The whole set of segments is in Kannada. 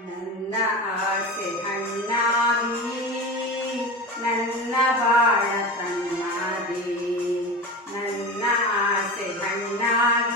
ನನ್ನ ಆಸೆ ಹಣ್ಣಾಗಿ ನನ್ನ ಬಾಳ ಕಣ್ಣಾಗಿ ನನ್ನ ಆಸೆ ಹಣ್ಣಾಗಿ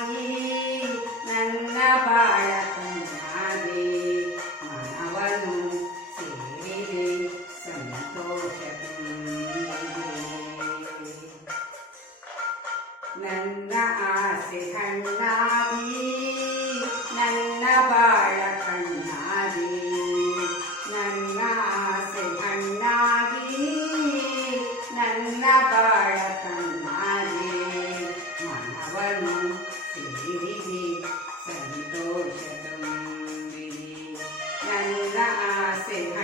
say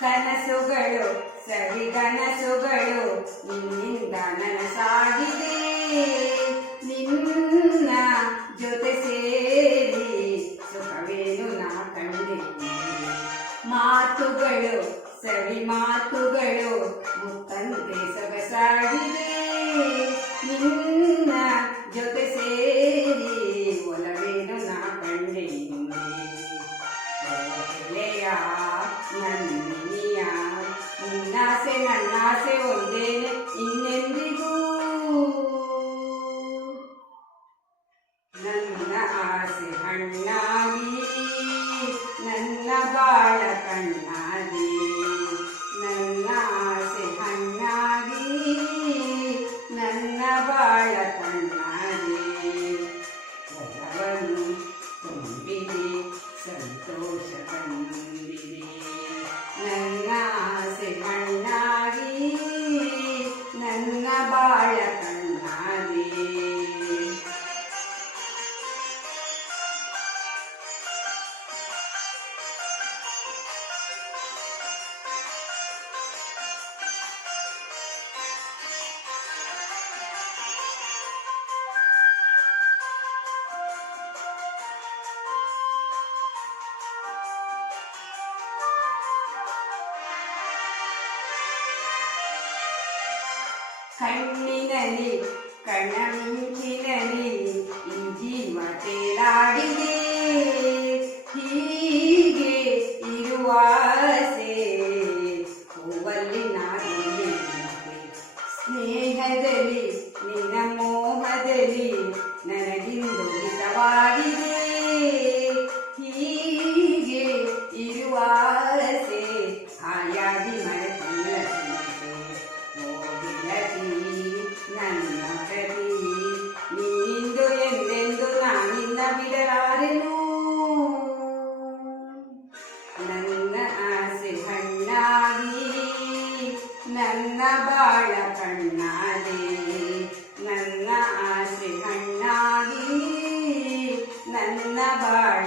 ಕನಸುಗಳು ಸವಿಗನಸುಗಳು ನಿನ್ನಿಂದ ನನಸಾಗಿದೆ. ನಿನ್ನ ಜೊತೆ ಸೇರಿ ಸುಖವೇನು ನಾ ಕಂಡಿದ್ದೀನಿ. ಮಾತುಗಳು ಸವಿ ಮಾತುಗಳು ಕಣ್ಣಿನಲ್ಲಿ ಕಣಮಿಂಚಿನಲ್ಲಿ ಜೀವ ತೇಲಾಡಿದೆ ಹೀಗೆ ಇರುವ ಹೂವಲ್ಲಿ ನಾನು ಸ್ನೇಹದಲ್ಲಿ ನಿನ್ನ ಮೋಹದಲ್ಲಿ ನನಗಿಂದು ಹಿತವಾಗಿದೆ. ನನ್ನ ಬಾಳ ಕಣ್ಣಾದೆ ನನ್ನ ಆಸೆ ಹಣ್ಣಾಗಿ ನನ್ನ ಬಾಳ